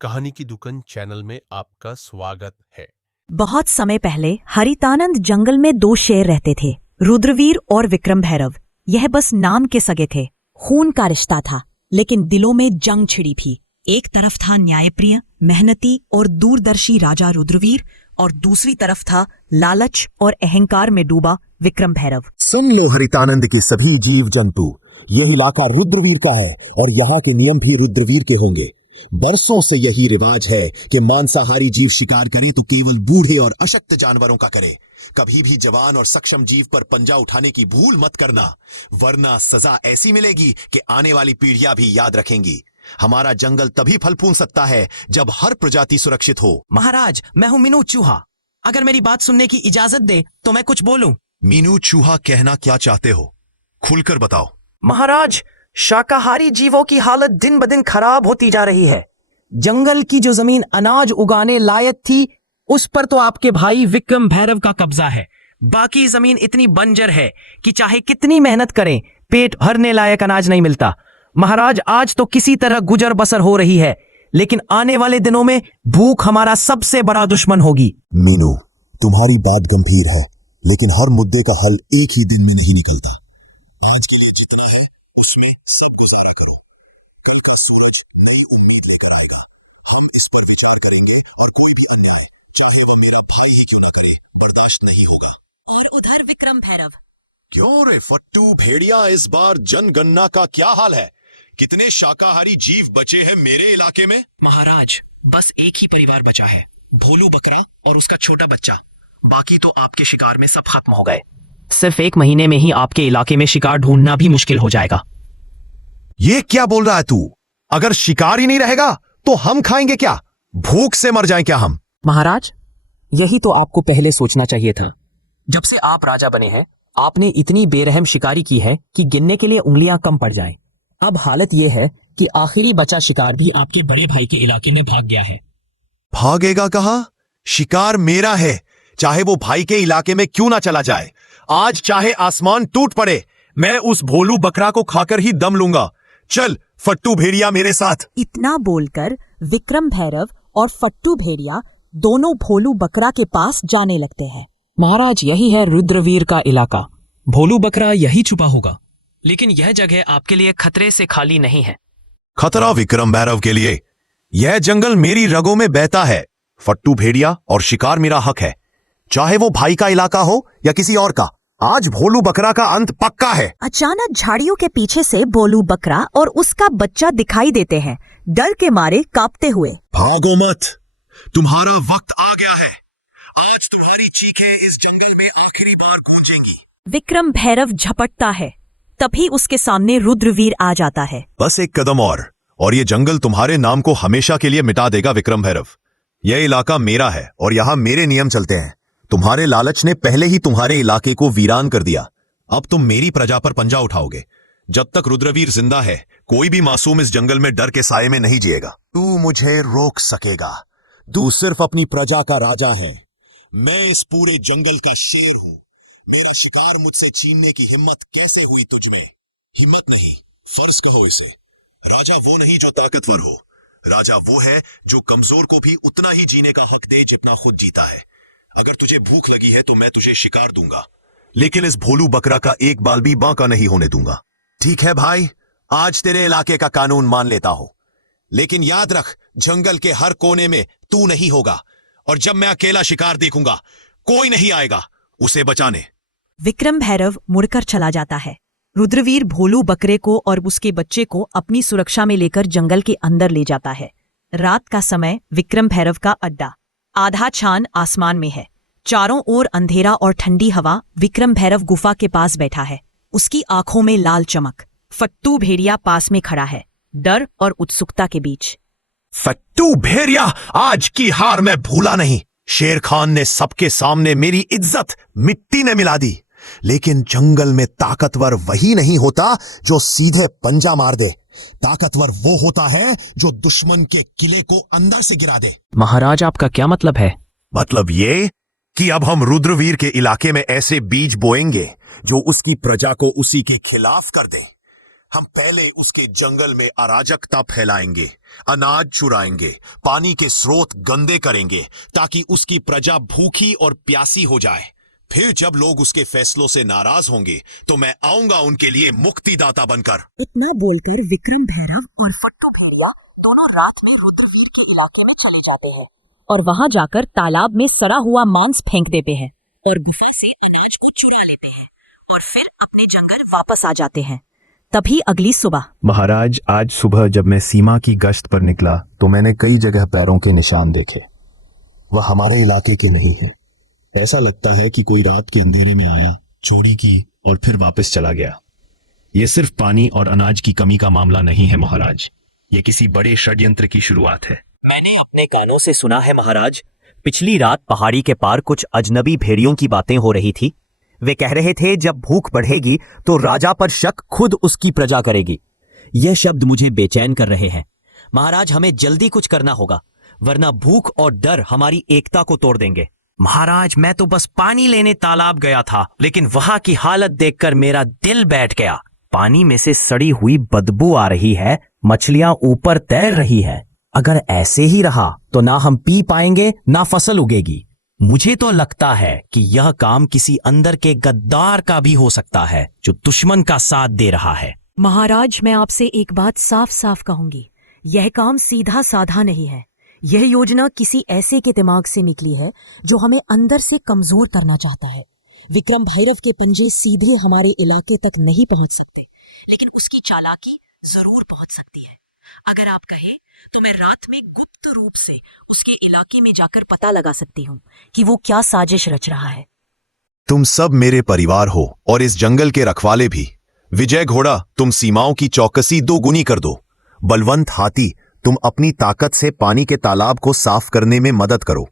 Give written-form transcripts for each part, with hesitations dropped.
कहानी की दुकान चैनल में आपका स्वागत है। बहुत समय पहले हरितानंद जंगल में दो शेर रहते थे, रुद्रवीर और विक्रम भैरव। यह बस नाम के सगे थे। खून का रिश्ता था, लेकिन दिलों में जंग छिड़ी थी। एक तरफ था न्यायप्रिय, मेहनती और दूरदर्शी राजा रुद्रवीर, और दूसरी तरफ था लालच और अहंकार में डूबा विक्रम भैरव। सुन लो हरितानंद के सभी जीव जंतु, यह इलाका रुद्रवीर का है और यहाँ के नियम भी रुद्रवीर के होंगे। बरसों से यही रिवाज है कि मांसाहारी जीव शिकार करे तो केवल बूढ़े और अशक्त जानवरों का करे। कभी भी जवान और सक्षम जीव पर पंजा उठाने की भूल मत करना, वरना सजा ऐसी मिलेगी कि आने वाली पीढ़ियां भी याद रखेंगी। हमारा जंगल तभी फल फूल सकता है जब हर प्रजाति सुरक्षित हो। महाराज, मैं हूँ मीनू चूहा। अगर मेरी बात सुनने की इजाजत दे तो मैं कुछ बोलूं। मीनू चूहा कहना क्या चाहते हो, खुलकर बताओ। महाराज, शाकाहारी जीवों की हालत दिन ब दिन खराब होती जा रही है। जंगल की जो जमीन अनाज उगाने लायक थी, उस पर तो आपके भाई विक्रम भैरव का कब्जा है। बाकी जमीन इतनी बंजर है कि चाहे कितनी मेहनत करें, पेट भरने लायक अनाज नहीं मिलता। महाराज, आज तो किसी तरह गुजर बसर हो रही है, लेकिन आने वाले दिनों में भूख हमारा सबसे बड़ा दुश्मन होगी। मीनू, तुम्हारी बात गंभीर है, लेकिन हर मुद्दे का हल एक ही दिन में नहीं निकलता। आज के लिए जितना है उसमें सब गुजारा करो। कल का सूरज नई उम्मीद लेकर आएगा। हम इस पर विचार करेंगे और कोई भी अन्याय, चाहे वो मेरा भाई ही क्यों ना करे, बर्दाश्त नहीं होगा। और उधर विक्रम भैरव। क्यों रे फट्टू भेड़िया, इस बार जनगणना का क्या हाल है? कितने शाकाहारी जीव बचे हैं मेरे इलाके में? महाराज, बस एक ही परिवार बचा है, भोलू बकरा और उसका छोटा बच्चा। बाकी तो आपके शिकार में सब खत्म हो गए। सिर्फ एक महीने में ही आपके इलाके में शिकार ढूंढना भी मुश्किल हो जाएगा। ये क्या बोल रहा है तू? अगर शिकार ही नहीं रहेगा तो हम खाएंगे क्या? भूख से मर जाएं क्या हम? महाराज, यही तो आपको पहले सोचना चाहिए था। जब से आप राजा बने हैं, आपने इतनी बेरहम शिकारी की है कि गिनने के लिए उंगलियां कम पड़ जाएं। अब हालत यह है कि आखिरी बचा शिकार भी आपके बड़े भाई के इलाके में भाग गया है। भागेगा कहां? शिकार मेरा है, चाहे वो भाई के इलाके में क्यों ना चला जाए। आज चाहे आसमान टूट पड़े, मैं उस भोलू बकरा को खाकर ही दम लूंगा। चल फट्टू भेड़िया मेरे साथ। इतना बोलकर विक्रम भैरव और फट्टू भेड़िया दोनों भोलू बकरा के पास जाने लगते हैं। महाराज, यही है रुद्रवीर का इलाका। भोलू बकरा यही छुपा होगा, लेकिन यह जगह आपके लिए खतरे से खाली नहीं है। खतरा विक्रम भैरव के लिए? यह जंगल मेरी रगों में बहता है। फट्टू भेड़िया और शिकार मेरा हक है, चाहे वो भाई का इलाका हो या किसी और का। आज भोलू बकरा का अंत पक्का है। अचानक झाड़ियों के पीछे से भोलू बकरा और उसका बच्चा दिखाई देते हैं, डर के मारे कांपते हुए। भागो मत, तुम्हारा वक्त आ गया है। आज तुम्हारी चीखें इस जंगल में आखिरी बार गूंजेंगी। विक्रम भैरव झपटता है, तभी उसके सामने रुद्रवीर आ जाता है। बस एक कदम और ये जंगल तुम्हारे नाम को हमेशा के लिए मिटा देगा विक्रम भैरव। यह इलाका मेरा है और यहाँ मेरे नियम चलते हैं। तुम्हारे लालच ने पहले ही तुम्हारे इलाके को वीरान कर दिया। अब तुम मेरी प्रजा पर पंजा उठाओगे। जब तक रुद्रवीर जिंदा है, कोई भी मासूम इस जंगल में डर के साये में नहीं जिएगा। तू मुझे रोक सकेगा? तू सिर्फ अपनी प्रजा का राजा है। मैं इस पूरे जंगल का शेर हूं। मेरा शिकार मुझसे छीनने की हिम्मत कैसे हुई तुझमें? हिम्मत नहीं, फर्ज कहो इसे। राजा वो नहीं जो ताकतवर हो, राजा वो है जो कमजोर को भी उतना ही जीने का हक दे जितना खुद जीता है। अगर तुझे भूख लगी है तो मैं तुझे शिकार दूंगा, लेकिन इस भोलू बकरा का एक बाल भी बांका नहीं होने दूंगा। ठीक है भाई, आज तेरे इलाके का कानून मान लेता हूं, लेकिन याद रख, जंगल के हर कोने में तू नहीं होगा, और जब मैं अकेला शिकार देखूंगा, कोई नहीं आएगा उसे बचाने। विक्रम भैरव मुड़कर चला जाता है। रुद्रवीर भोलू बकरे को और उसके बच्चे को अपनी सुरक्षा में लेकर जंगल के अंदर ले जाता है। रात का समय, विक्रम भैरव का अड्डा। आधा चांद आसमान में है, चारों ओर अंधेरा और ठंडी हवा। विक्रम भैरव गुफा के पास बैठा है, उसकी आंखों में लाल चमक। फट्टू भेड़िया पास में खड़ा है, डर और उत्सुकता के बीच। फट्टू भेड़िया, आज की हार मैं भूला नहीं। शेर खान ने सबके सामने मेरी इज्जत मिट्टी ने मिला दी, लेकिन जंगल में ताकतवर वही नहीं होता जो सीधे पंजा मार दे। ताकतवर वो होता है जो दुश्मन के किले को अंदर से गिरा दे। महाराज, आपका क्या मतलब है? मतलब ये कि अब हम रुद्रवीर के इलाके में ऐसे बीज बोएंगे जो उसकी प्रजा को उसी के खिलाफ कर दें। हम पहले उसके जंगल में अराजकता फैलाएंगे, अनाज चुराएंगे, पानी के स्रोत गंदे करेंगे ताकि उसकी प्रजा भूखी और प्यासी हो जाए। फिर जब लोग उसके फैसलों से नाराज होंगे तो मैं आऊंगा उनके लिए मुक्तिदाता बनकर। इतना बोलकर विक्रम भैरव और फट्टू भेड़िया दोनों रात में रुद्रवीर के इलाके में चले जाते हैं और वहां जाकर तालाब में सड़ा हुआ मांस फेंक देते हैं और गुफा से अनाज को चुरा लेते हैं और फिर अपने जंगल वापस आ जाते हैं। तभी अगली सुबह महाराज, आज सुबह जब मैं सीमा की गश्त पर निकला तो मैंने कई जगह पैरों के निशान देखे। वह हमारे इलाके के नहीं है। ऐसा लगता है कि कोई रात के अंधेरे में आया, चोरी की और फिर वापस चला गया। यह सिर्फ पानी और अनाज की कमी का मामला नहीं है महाराज, ये किसी बड़े षड्यंत्र की शुरुआत है। मैंने अपने कानों से सुना है महाराज, पिछली रात पहाड़ी के पार कुछ अजनबी भेड़ियों की बातें हो रही थी। वे कह रहे थे जब भूख बढ़ेगी तो राजा पर शक खुद उसकी प्रजा करेगी। यह शब्द मुझे बेचैन कर रहे हैं। महाराज, हमें जल्दी कुछ करना होगा, वरना भूख और डर हमारी एकता को तोड़ देंगे। महाराज, मैं तो बस पानी लेने तालाब गया था, लेकिन वहां की हालत देखकर मेरा दिल बैठ गया। पानी में से सड़ी हुई बदबू आ रही है, मछलियां ऊपर तैर रही है। अगर ऐसे ही रहा तो ना हम पी पाएंगे ना फसल उगेगी। मुझे तो लगता है कि यह काम किसी अंदर के गद्दार का भी हो सकता है जो दुश्मन का साथ दे रहा है। महाराज, मैं आपसे एक बात साफ साफ कहूंगी, यह काम सीधा साधा नहीं है। यह योजना किसी ऐसे के दिमाग से निकली है जो हमें अंदर से कमजोर करना चाहता है। विक्रम भैरव के पंजे सीधे हमारे इलाके तक नहीं पहुंच सकते, लेकिन उसकी चालाकी जरूर पहुंच सकती है। अगर आप कहे तो मैं रात में गुप्त रूप से उसके इलाके में जाकर पता लगा सकती हूँ कि वो क्या साजिश रच रहा है। तुम सब मेरे परिवार हो और इस जंगल के रखवाले भी। विजय घोड़ा, तुम सीमाओं की चौकसी 2 गुनी कर दो। बलवंत हाथी, तुम अपनी ताकत से पानी के तालाब को साफ करने में मदद करो।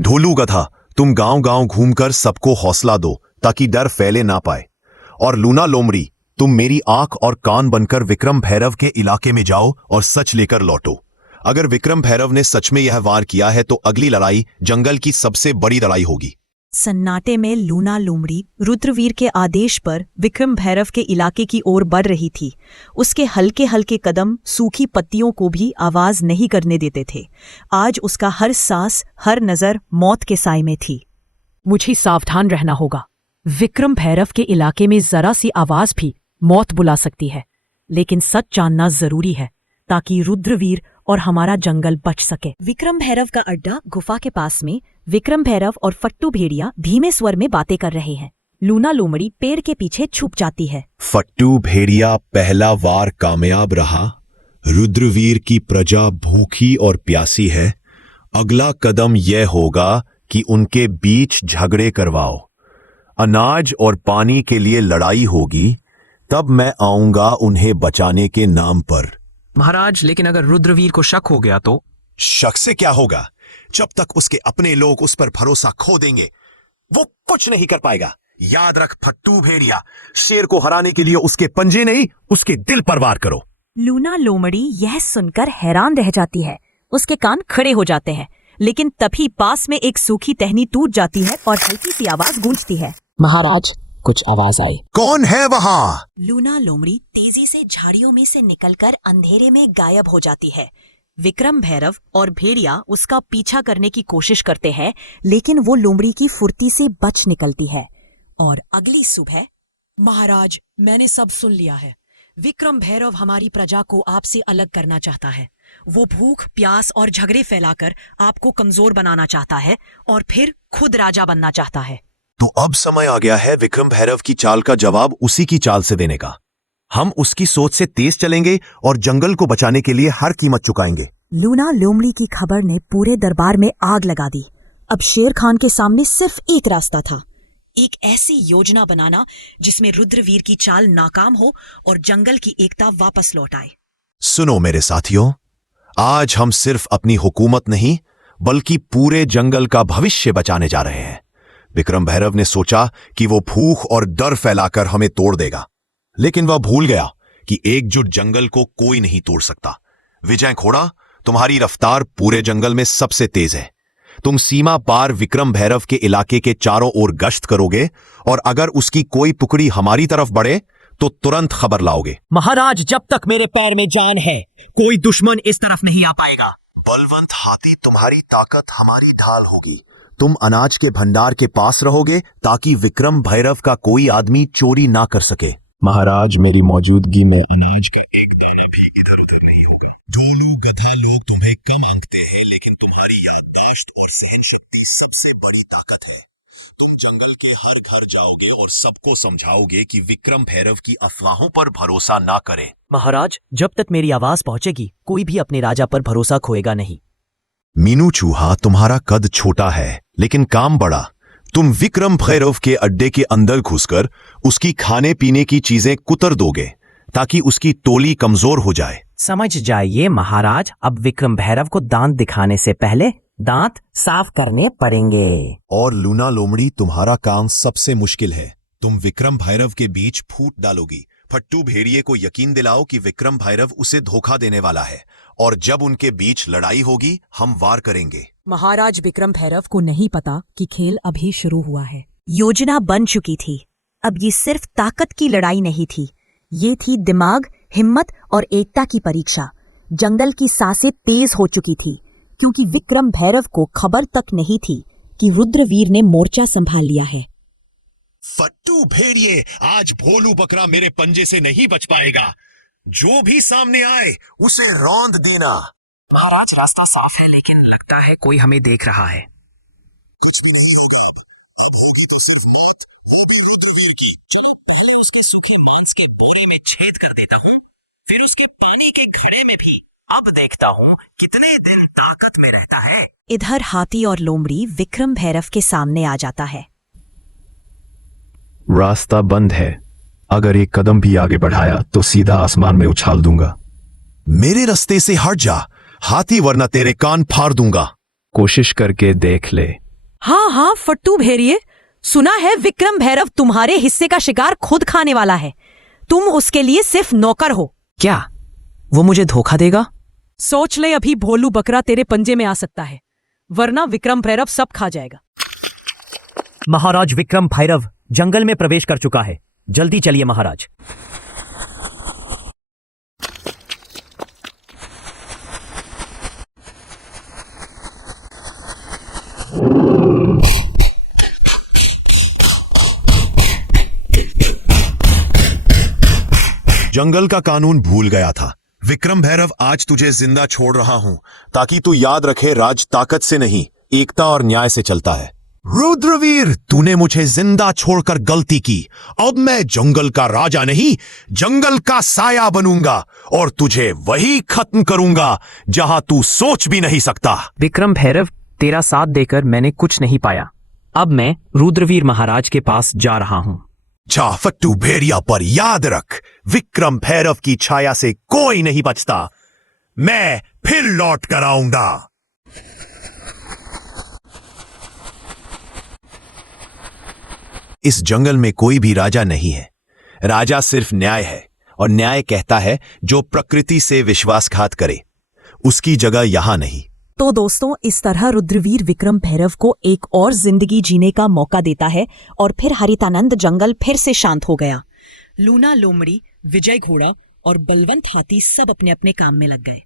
ढोलू गधा, तुम गांव-गांव घूमकर सबको हौसला दो ताकि डर फैले ना पाए। और लूना लोमड़ी, तुम मेरी आंख और कान बनकर विक्रम भैरव के इलाके में जाओ और सच लेकर लौटो। अगर विक्रम भैरव ने सच में यह वार किया है तो अगली लड़ाई जंगल की सबसे बड़ी लड़ाई होगी। सन्नाटे में लूना लोमड़ी रुद्रवीर के आदेश पर विक्रम भैरव के इलाके की ओर बढ़ रही थी। उसके हल्के हल्के कदम सूखी पत्तियों को भी आवाज नहीं करने देते थे। आज उसका हर सांस, हर नजर मौत के साए में थी। मुझे सावधान रहना होगा। विक्रम भैरव के इलाके में जरा सी आवाज भी मौत बुला सकती है, लेकिन सच जानना जरूरी है ताकि रुद्रवीर और हमारा जंगल बच सके। विक्रम भैरव का अड्डा गुफा के पास में विक्रम भैरव और फट्टू भेड़िया धीमे स्वर में बातें कर रहे हैं। लूना लोमड़ी पेड़ के पीछे छुप जाती है। फट्टू भेड़िया, पहला वार कामयाब रहा। रुद्रवीर की प्रजा भूखी और प्यासी है। अगला कदम यह होगा कि उनके बीच झगड़े करवाओ। अनाज और पानी के लिए लड़ाई होगी, तब मैं आऊंगा उन्हें बचाने के नाम पर। महाराज, लेकिन अगर रुद्रवीर को शक हो गया तो? शक से क्या होगा? जब तक उसके अपने लोग उस पर भरोसा खो देंगे वो कुछ नहीं कर पाएगा। याद रख फट्टू भेड़िया, शेर को हराने के लिए उसके पंजे नहीं, उसके दिल पर वार करो। लूना लोमड़ी यह सुनकर हैरान रह जाती है। उसके कान खड़े हो जाते हैं, लेकिन तभी पास में एक सूखी टहनी टूट जाती है और हल्की सी आवाज गूंजती है। महाराज, कुछ आवाज आई। कौन है वहां? लूना लोमड़ी तेजी से झाड़ियों में से निकलकर अंधेरे में गायब हो जाती है। विक्रम भैरव और भेड़िया उसका पीछा करने की कोशिश करते हैं, लेकिन वो लोमड़ी की फुर्ती से बच निकलती है। और अगली सुबह, महाराज, मैंने सब सुन लिया है। विक्रम भैरव हमारी प्रजा को आपसे अलग करना चाहता है। वो भूख, प्यास और झगड़े फैलाकर आपको कमजोर बनाना चाहता है और फिर खुद राजा बनना चाहता है। तो अब समय आ गया है विक्रम भैरव की चाल का जवाब उसी की चाल से देने का। हम उसकी सोच से तेज चलेंगे और जंगल को बचाने के लिए हर कीमत चुकाएंगे। लूना लोमड़ी की खबर ने पूरे दरबार में आग लगा दी। अब शेर खान के सामने सिर्फ एक रास्ता था, एक ऐसी योजना बनाना जिसमें रुद्रवीर की चाल नाकाम हो और जंगल की एकता वापस लौट आए। सुनो मेरे साथियों, आज हम सिर्फ अपनी हुकूमत नहीं बल्कि पूरे जंगल का भविष्य बचाने जा रहे हैं। विक्रम भैरव ने सोचा कि वो भूख और डर फैलाकर हमें तोड़ देगा, लेकिन वह भूल गया कि एकजुट जंगल को कोई नहीं तोड़ सकता। विजय घोड़ा, तुम्हारी रफ्तार पूरे जंगल में सबसे तेज है। तुम सीमा पार विक्रम भैरव के इलाके के चारों ओर गश्त करोगे और अगर उसकी कोई टुकड़ी हमारी तरफ बढ़े तो तुरंत खबर लाओगे। महाराज, जब तक मेरे पैर में जान है कोई दुश्मन इस तरफ नहीं आ पाएगा। बलवंत हाथी, तुम्हारी ताकत हमारी ढाल होगी। तुम अनाज के भंडार के पास रहोगे ताकि विक्रम भैरव का कोई आदमी चोरी ना कर सके। महाराज, मेरी मौजूदगी में अनाज का एक दाना भी इधर उधर नहीं होगा। ढोलू गधा लोग तुम्हें कम आंकते हैं, लेकिन तुम्हारी याददाश्त और सहन शक्ति सबसे बड़ी ताकत है। तुम जंगल के हर घर जाओगे और सबको समझाओगे कि विक्रम भैरव की अफवाहों पर भरोसा ना करे। महाराज, जब तक मेरी आवाज पहुंचेगी कोई भी अपने राजा पर भरोसा खोएगा नहीं। मीनू चूहा, तुम्हारा कद छोटा है लेकिन काम बड़ा। तुम विक्रम भैरव के अड्डे के अंदर घुसकर उसकी खाने पीने की चीजें कुतर दोगे ताकि उसकी टोली कमजोर हो जाए। समझ जाइए महाराज, अब विक्रम भैरव को दांत दिखाने से पहले दांत साफ करने पड़ेंगे। और लूना लोमड़ी, तुम्हारा काम सबसे मुश्किल है। तुम विक्रम भैरव के बीच फूट डालोगी। फट्टू भेड़िए को यकीन दिलाओ कि विक्रम भैरव उसे धोखा देने वाला है, और जब उनके बीच लड़ाई होगी हम वार करेंगे। महाराज, विक्रम भैरव को नहीं पता कि खेल अभी शुरू हुआ है। योजना बन चुकी थी। अब ये सिर्फ ताकत की लड़ाई नहीं थी, ये थी दिमाग, हिम्मत और एकता की परीक्षा। जंगल की सांसें तेज हो चुकी थी क्योंकि विक्रम भैरव को खबर तक नहीं थी कि रुद्रवीर ने मोर्चा संभाल लिया है। फट्टू भेड़िए, आज भोलू बकरा मेरे पंजे से नहीं बच पाएगा। जो भी सामने आए उसे रौंद देना। महाराज, रास्ता साफ है लेकिन लगता है कोई हमें देख रहा है। उसके सूखे मांस के बोरे में छेद कर देता हूँ, फिर उसके पानी के घड़े में भी। अब देखता हूँ कितने दिन ताकत में रहता है। इधर हाथी और लोमड़ी विक्रम भैरव के सामने आ जाता है। रास्ता बंद है। अगर एक कदम भी आगे बढ़ाया तो सीधा आसमान में उछाल दूंगा। मेरे रास्ते से हट जा हाथी, वरना तेरे कान फाड़ दूंगा। कोशिश करके देख ले। हाँ हाँ फट्टू भेड़िए, सुना है विक्रम भैरव तुम्हारे हिस्से का शिकार खुद खाने वाला है। तुम उसके लिए सिर्फ नौकर हो। क्या वो मुझे धोखा देगा? सोच ले, अभी भोलू बकरा तेरे पंजे में आ सकता है, वरना विक्रम भैरव सब खा जाएगा। महाराज, विक्रम भैरव जंगल में प्रवेश कर चुका है। जल्दी चलिए महाराज। जंगल का कानून भूल गया था। विक्रम भैरव, आज तुझे जिंदा छोड़ रहा हूं ताकि तू याद रखे राज ताकत से नहीं, एकता और न्याय से चलता है। रुद्रवीर, तूने मुझे जिंदा छोड़कर गलती की। अब मैं जंगल का राजा नहीं, जंगल का साया बनूंगा और तुझे वही खत्म करूंगा जहां तू सोच भी नहीं सकता। विक्रम भैरव, तेरा साथ देकर मैंने कुछ नहीं पाया। अब मैं रुद्रवीर महाराज के पास जा रहा हूं। जा फट्टू भेड़िया, पर याद रख, विक्रम भैरव की छाया से कोई नहीं बचता। मैं फिर लौट कर आऊंगा। इस जंगल में कोई भी राजा नहीं है। राजा सिर्फ न्याय है, और न्याय कहता है जो प्रकृति से विश्वासघात करे उसकी जगह यहां नहीं। तो दोस्तों, इस तरह रुद्रवीर विक्रम भैरव को एक और जिंदगी जीने का मौका देता है और फिर हरितानंद जंगल फिर से शांत हो गया। लूना लोमड़ी, विजय घोड़ा और बलवंत हाथी सब अपने अपने काम में लग गए।